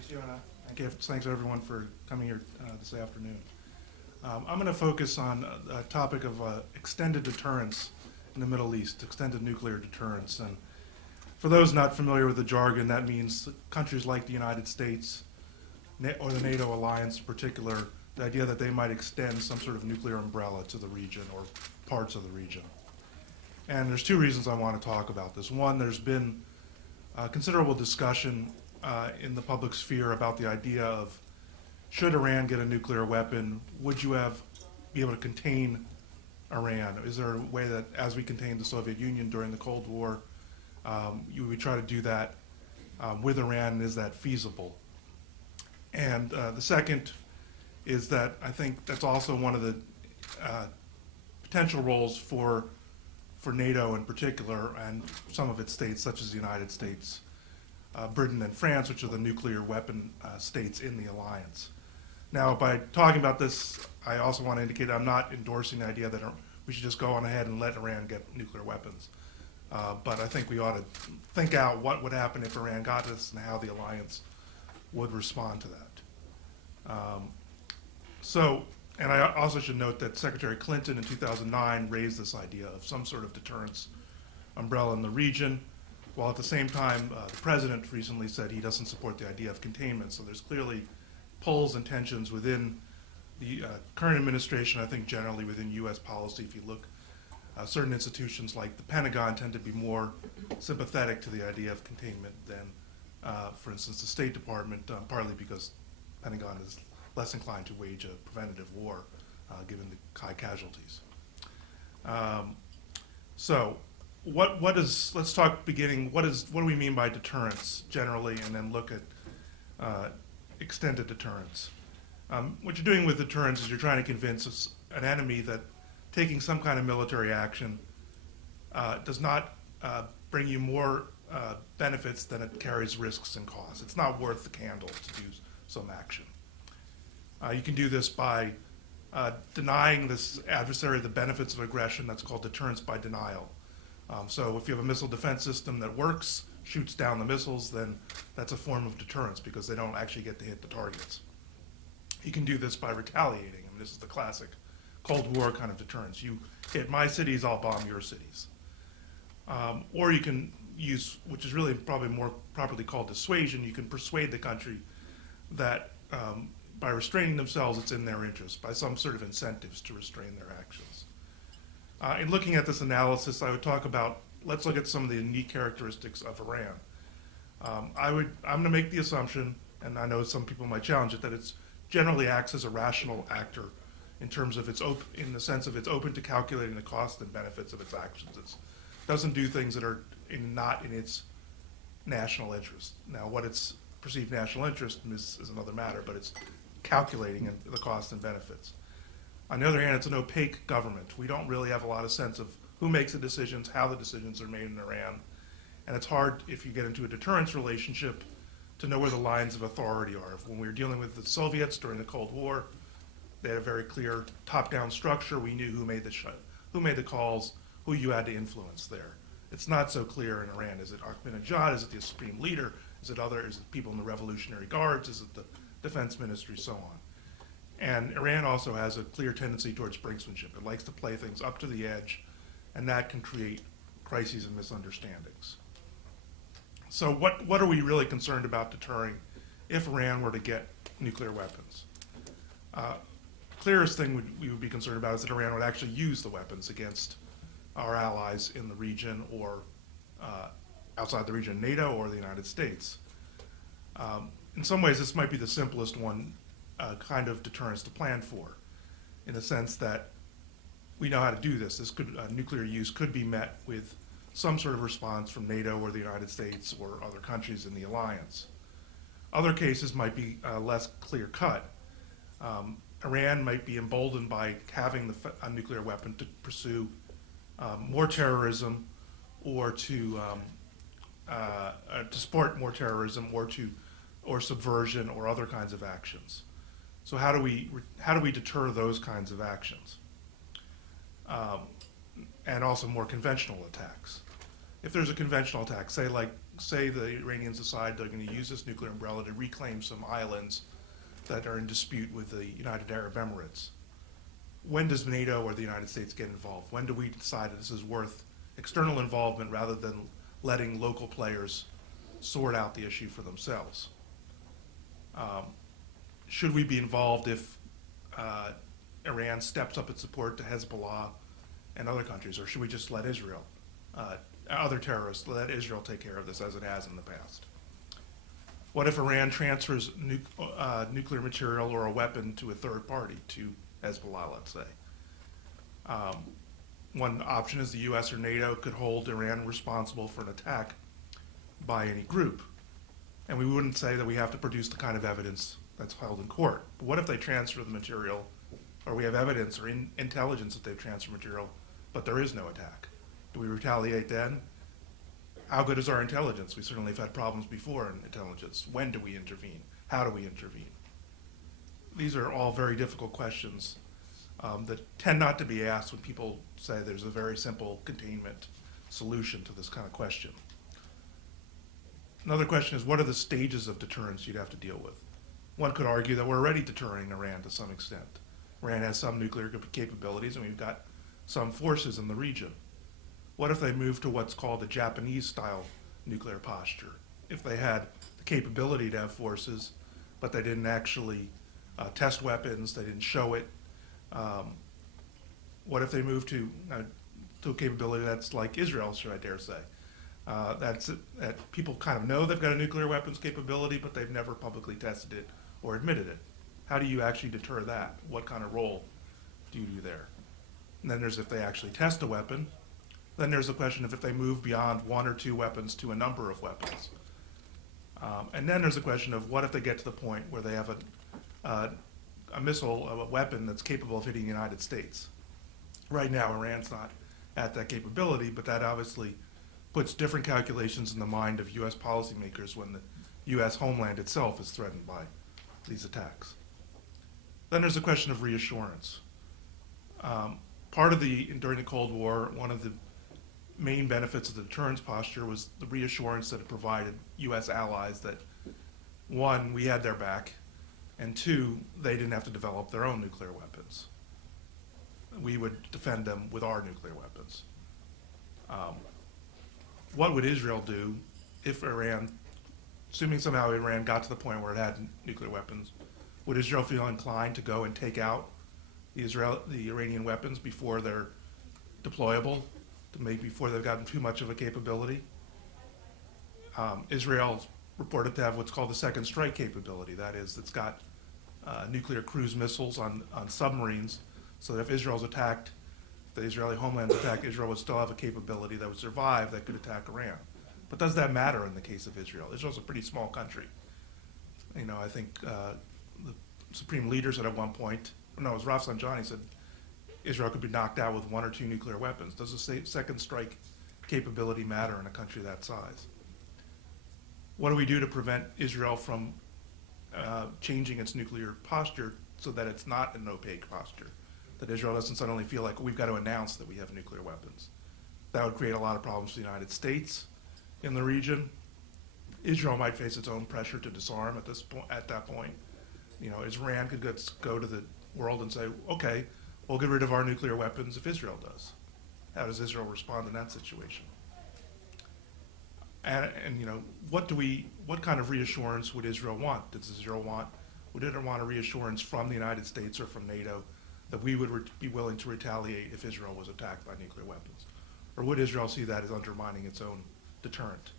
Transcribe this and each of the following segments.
Thanks, Yona. Thanks everyone for coming here this afternoon. I'm going to focus on a topic of extended deterrence in the Middle East, extended nuclear deterrence. And for those not familiar with the jargon, that means countries like the United States or the NATO alliance in particular, the idea that they might extend some sort of nuclear umbrella to the region or parts of the region. And there's two reasons I want to talk about this. One, there's been considerable discussion in the public sphere about the idea of, should Iran get a nuclear weapon, would you be able to contain Iran? Is there a way that, as we contained the Soviet Union during the Cold War, you would try to do that with Iran, and is that feasible? And the second is that I think that's also one of the potential roles for NATO in particular, and some of its states, such as the United States, Britain and France, which are the nuclear weapon states in the alliance. Now, by talking about this, I also want to indicate I'm not endorsing the idea that we should just go on ahead and let Iran get nuclear weapons. But I think we ought to think out what would happen if Iran got this and how the alliance would respond to that. And I also should note that Secretary Clinton in 2009 raised this idea of some sort of deterrence umbrella in the region, while at the same time the president recently said he doesn't support the idea of containment. So there's clearly pulls and tensions within the current administration, I think generally within US policy. If you look, certain institutions like the Pentagon tend to be more sympathetic to the idea of containment than, for instance, the State Department, partly because the Pentagon is less inclined to wage a preventative war, given the high casualties. Let's talk beginning, what do we mean by deterrence generally, and then look at extended deterrence. What you're doing with deterrence is you're trying to convince an enemy that taking some kind of military action does not bring you more benefits than it carries risks and costs. It's not worth the candle to do some action. You can do this by denying this adversary the benefits of aggression. That's called deterrence by denial. So if you have a missile defense system that works, shoots down the missiles, then that's a form of deterrence because they don't actually get to hit the targets. You can do this by retaliating. I mean, this is the classic Cold War kind of deterrence. You hit my cities, I'll bomb your cities. Or you can use, which is really probably more properly called dissuasion, you can persuade the country that by restraining themselves, it's in their interest, by some sort of incentives to restrain their actions. In looking at this analysis, I would talk about, let's look at some of the unique characteristics of Iran. I'm going to make the assumption, and I know some people might challenge it, that it generally acts as a rational actor in terms of in the sense of it's open to calculating the costs and benefits of its actions. It doesn't do things that are not in its national interest. Now, what its perceived national interest is another matter, but it's calculating the costs and benefits. On the other hand, it's an opaque government. We don't really have a lot of sense of who makes the decisions, how the decisions are made in Iran. And it's hard, if you get into a deterrence relationship, to know where the lines of authority are. When we were dealing with the Soviets during the Cold War, they had a very clear top-down structure. We knew who made the calls, who you had to influence there. It's not so clear in Iran. Is it Ahmadinejad? Is it the supreme leader? Is it people in the Revolutionary Guards? Is it the defense ministry? So on. And Iran also has a clear tendency towards brinksmanship. It likes to play things up to the edge, and that can create crises and misunderstandings. So what are we really concerned about deterring if Iran were to get nuclear weapons? Clearest thing we would be concerned about is that Iran would actually use the weapons against our allies in the region or outside the region, NATO or the United States. In some ways, this might be the simplest one kind of deterrence to plan for, in the sense that we know how to do this. Nuclear use could be met with some sort of response from NATO or the United States or other countries in the alliance. Other cases might be less clear-cut. Iran might be emboldened by having a nuclear weapon to pursue more terrorism or to support more terrorism or subversion or other kinds of actions. So how do we deter those kinds of actions? And also more conventional attacks. If there's a conventional attack, say like say the Iranians decide they're going to use this nuclear umbrella to reclaim some islands that are in dispute with the United Arab Emirates. When does NATO or the United States get involved? When do we decide that this is worth external involvement rather than letting local players sort out the issue for themselves? Should we be involved if Iran steps up its support to Hezbollah and other countries, or should we just let Israel, other terrorists, let Israel take care of this as it has in the past? What if Iran transfers nuclear material or a weapon to a third party, to Hezbollah, let's say? One option is the US or NATO could hold Iran responsible for an attack by any group. And we wouldn't say that we have to produce the kind of evidence that's held in court. But what if they transfer the material, or we have evidence or intelligence that they've transferred material, but there is no attack? Do we retaliate then? How good is our intelligence? We certainly have had problems before in intelligence. When do we intervene? How do we intervene? These are all very difficult questions that tend not to be asked when people say there's a very simple containment solution to this kind of question. Another question is, what are the stages of deterrence you'd have to deal with? One could argue that we're already deterring Iran to some extent. Iran has some nuclear capabilities, and we've got some forces in the region. What if they move to what's called a Japanese-style nuclear posture? If they had the capability to have forces, but they didn't actually test weapons, they didn't show it. What if they move to a capability that's like Israel, should I dare say? That people kind of know they've got a nuclear weapons capability, but they've never publicly tested it or admitted it. How do you actually deter that? What kind of role do you do there? And then there's if they actually test a weapon. Then there's the question of if they move beyond one or two weapons to a number of weapons. And then there's the question of what if they get to the point where they have a missile, a weapon that's capable of hitting the United States. Right now, Iran's not at that capability, but that obviously puts different calculations in the mind of U.S. policymakers when the U.S. homeland itself is threatened by these attacks. Then there's the question of reassurance. During the Cold War, one of the main benefits of the deterrence posture was the reassurance that it provided U.S. allies that, one, we had their back, and two, they didn't have to develop their own nuclear weapons. We would defend them with our nuclear weapons. What would Israel do if Iran, assuming somehow Iran got to the point where it had nuclear weapons, would Israel feel inclined to go and take out the Iranian weapons before they're deployable, before they've gotten too much of a capability? Israel's reported to have what's called the Secondstrike capability. That is, it's got nuclear cruise missiles on submarines, so that if Israel's attacked, the Israeli homeland attacked, Israel would still have a capability that would survive that could attack Iran. But does that matter in the case of Israel? Israel's a pretty small country. I think the supreme leader said at one point, no, it was Rafsanjani said, Israel could be knocked out with one or two nuclear weapons. Does the second strike capability matter in a country that size? What do we do to prevent Israel from changing its nuclear posture so that it's not an opaque posture? That Israel doesn't suddenly feel like we've got to announce that we have nuclear weapons. That would create a lot of problems for the United States in the region. Israel might face its own pressure to disarm at that point. Iran could go to the world and say, okay, we'll get rid of our nuclear weapons if Israel does. How does Israel respond in that situation? And what kind of reassurance would Israel want? Would it want a reassurance from the United States or from NATO that we would be willing to retaliate if Israel was attacked by nuclear weapons? Or would Israel see that as undermining its own deterrent?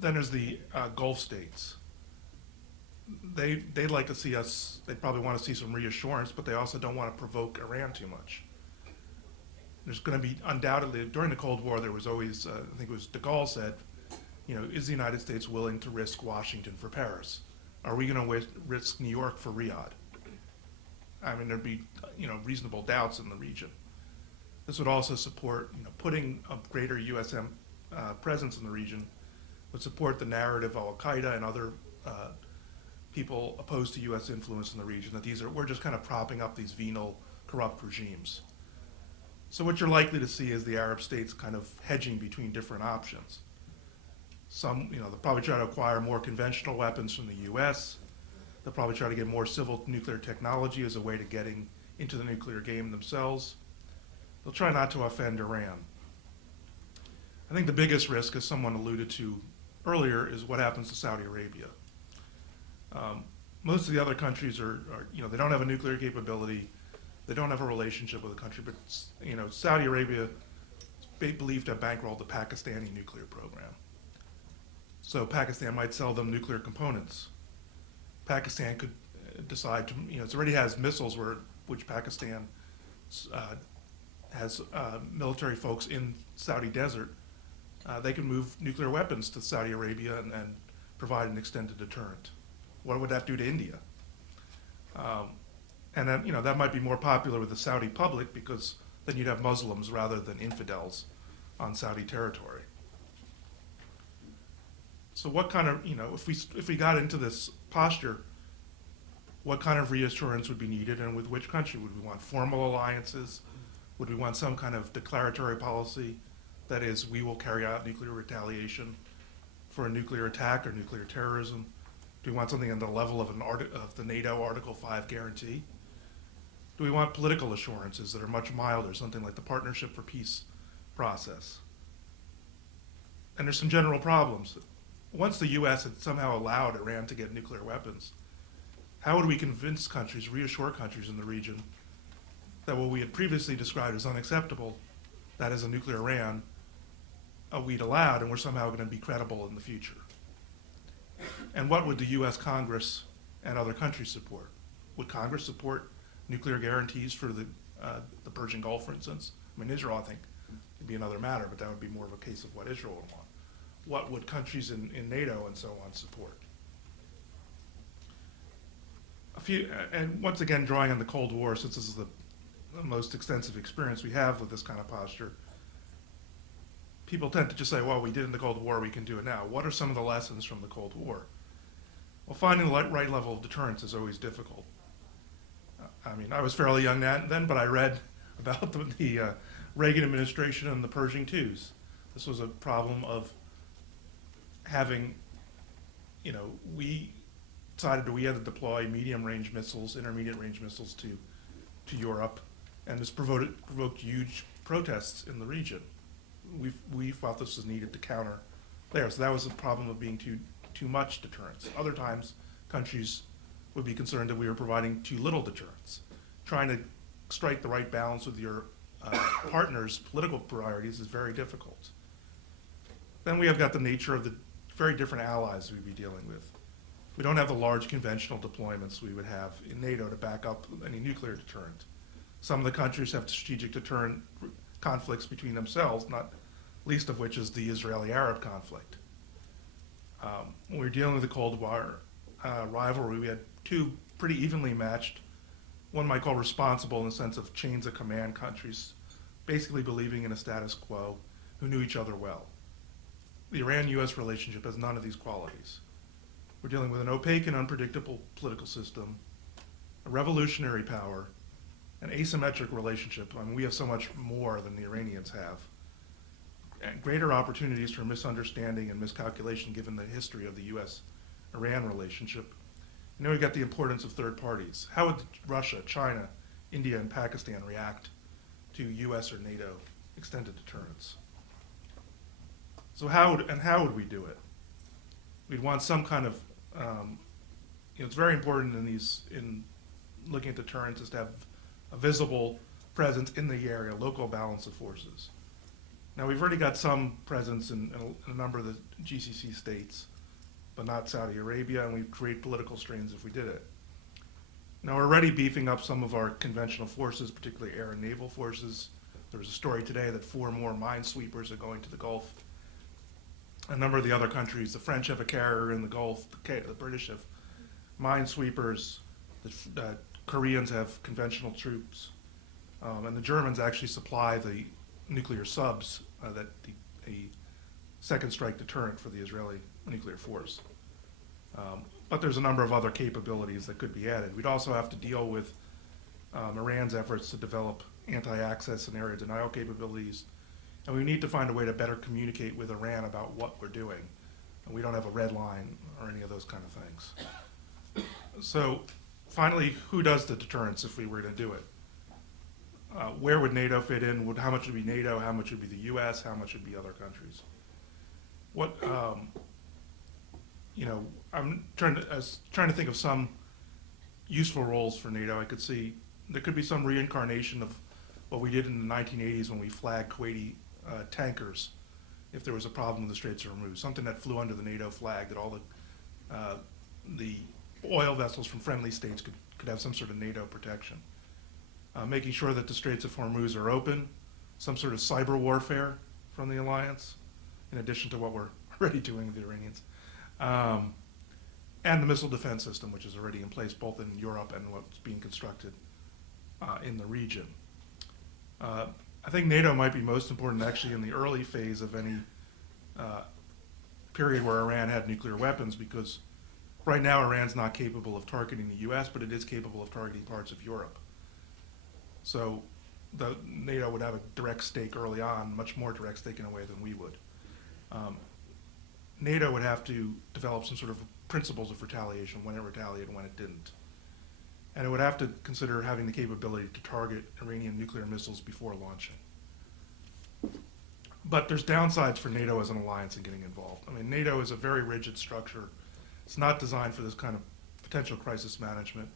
Then there's the Gulf states. They'd like to see us, they'd probably want to see some reassurance, but they also don't want to provoke Iran too much. There's going to be undoubtedly, during the Cold War, there was always, I think it was de Gaulle said, is the United States willing to risk Washington for Paris? Are we going to risk New York for Riyadh? There'd be, reasonable doubts in the region. This would also support, putting a greater U.S. presence in the region would support the narrative of Al-Qaeda and other people opposed to U.S. influence in the region that we're just kind of propping up these venal, corrupt regimes. So what you're likely to see is the Arab states kind of hedging between different options. They'll probably try to acquire more conventional weapons from the U.S. They'll probably try to get more civil nuclear technology as a way to getting into the nuclear game themselves. They'll try not to offend Iran. I think the biggest risk, as someone alluded to earlier, is what happens to Saudi Arabia. Most of the other countries they don't have a nuclear capability. They don't have a relationship with the country, but Saudi Arabia is believed to have bankrolled the Pakistani nuclear program. So Pakistan might sell them nuclear components. Pakistan could decide to, it already has missiles which Pakistan has military folks in Saudi desert. They can move nuclear weapons to Saudi Arabia and provide an extended deterrent. What would that do to India? And then, that might be more popular with the Saudi public because then you'd have Muslims rather than infidels on Saudi territory. So what kind of, if we got into this posture, what kind of reassurance would be needed, and with which country? Would we want formal alliances? Would we want some kind of declaratory policy? That is, we will carry out nuclear retaliation for a nuclear attack or nuclear terrorism. Do we want something on the level of the NATO Article 5 guarantee? Do we want political assurances that are much milder, something like the Partnership for Peace process? And there's some general problems. Once the U.S. had somehow allowed Iran to get nuclear weapons, how would we convince countries, reassure countries in the region, that what we had previously described as unacceptable, that is a nuclear Iran, we'd allowed, and we're somehow going to be credible in the future? And what would the U.S. Congress and other countries support? Would Congress support nuclear guarantees for the Persian Gulf, for instance? I mean, Israel, I think, would be another matter, but that would be more of a case of what Israel would want. What would countries in NATO and so on support? And once again, drawing on the Cold War, since this is the most extensive experience we have with this kind of posture, people tend to just say, well, we did in the Cold War, we can do it now. What are some of the lessons from the Cold War? Well, finding the right level of deterrence is always difficult. I was fairly young then, but I read about the Reagan administration and the Pershing IIs. This was a problem of having, we decided that we had to deploy medium-range missiles, intermediate-range missiles to Europe, and this provoked huge protests in the region. We thought this was needed to counter there. So that was a problem of being too much deterrence. Other times, countries would be concerned that we were providing too little deterrence. Trying to strike the right balance with your partners' political priorities is very difficult. Then we have got the nature of the very different allies we'd be dealing with. We don't have the large conventional deployments we would have in NATO to back up any nuclear deterrent. Some of the countries have strategic deterrent conflicts between themselves, not least of which is the Israeli-Arab conflict. When we were dealing with the Cold War rivalry, we had two pretty evenly matched, one might call responsible in the sense of chains of command countries, basically believing in a status quo, who knew each other well. The Iran-U.S. relationship has none of these qualities. We're dealing with an opaque and unpredictable political system, a revolutionary power, an asymmetric relationship. We have so much more than the Iranians have, and greater opportunities for misunderstanding and miscalculation given the history of the U.S.-Iran relationship. And then we've got the importance of third parties. How would Russia, China, India, and Pakistan react to U.S. or NATO extended deterrence? So how would we do it? We'd want some kind of, it's very important in looking at deterrence is to have a visible presence in the area, local balance of forces. Now we've already got some presence in a number of the GCC states, but not Saudi Arabia, and we'd create political strains if we did it. Now we're already beefing up some of our conventional forces, particularly air and naval forces. There was a story today that 4 more minesweepers are going to the Gulf. A number of the other countries, the French have a carrier in the Gulf, the British have minesweepers, the Koreans have conventional troops, and the Germans actually supply the nuclear subs that a Secondstrike deterrent for the Israeli nuclear force. But there's a number of other capabilities that could be added. We'd also have to deal with Iran's efforts to develop anti-access and area denial capabilities. And we need to find a way to better communicate with Iran about what we're doing. and we don't have a red line or any of those kind of things. So finally, who does the deterrence if we were to do it? Where would NATO fit in? How much would be NATO? How much would be the U.S.? How much would be other countries? What, I'm trying to think of some useful roles for NATO. I could see there could be some reincarnation of what we did in the 1980s when we flagged Kuwaiti tankers if there was a problem with the Straits of Hormuz, something that flew under the NATO flag, that all the oil vessels from friendly states could have some sort of NATO protection. Making sure that the Straits of Hormuz are open, some sort of cyber warfare from the alliance, in addition to what we're already doing with the Iranians. And the missile defense system, which is already in place both in Europe and what's being constructed in the region. I think NATO might be most important actually in the early phase of any period where Iran had nuclear weapons, because right now Iran's not capable of targeting the US, but it is capable of targeting parts of Europe. So NATO would have a direct stake early on, much more direct stake in a way than we would. NATO would have to develop some sort of principles of retaliation, when it retaliated and when it didn't. And it would have to consider having the capability to target Iranian nuclear missiles before launching. But there's downsides for NATO as an alliance in getting involved. I mean, NATO is a very rigid structure. It's not designed for this kind of potential crisis management.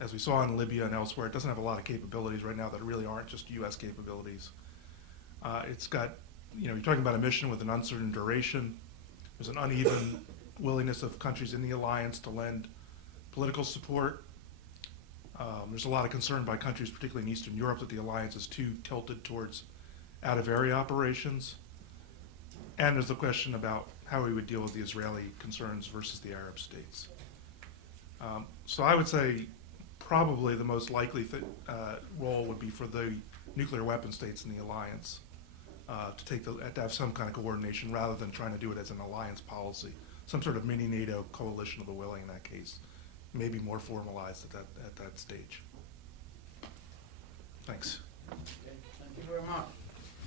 As we saw in Libya and elsewhere, it doesn't have a lot of capabilities right now that really aren't just US capabilities. It's got, you're talking about a mission with an uncertain duration. There's an uneven willingness of countries in the alliance to lend political support. There's a lot of concern by countries, particularly in Eastern Europe, that the alliance is too tilted towards out-of-area operations. And there's the question about how we would deal with the Israeli concerns versus the Arab states. So I would say probably the most likely role would be for the nuclear weapon states in the alliance to have some kind of coordination rather than trying to do it as an alliance policy. Some sort of mini NATO coalition of the willing in that case, maybe more formalized at that stage. Thanks. Okay, thank you very much.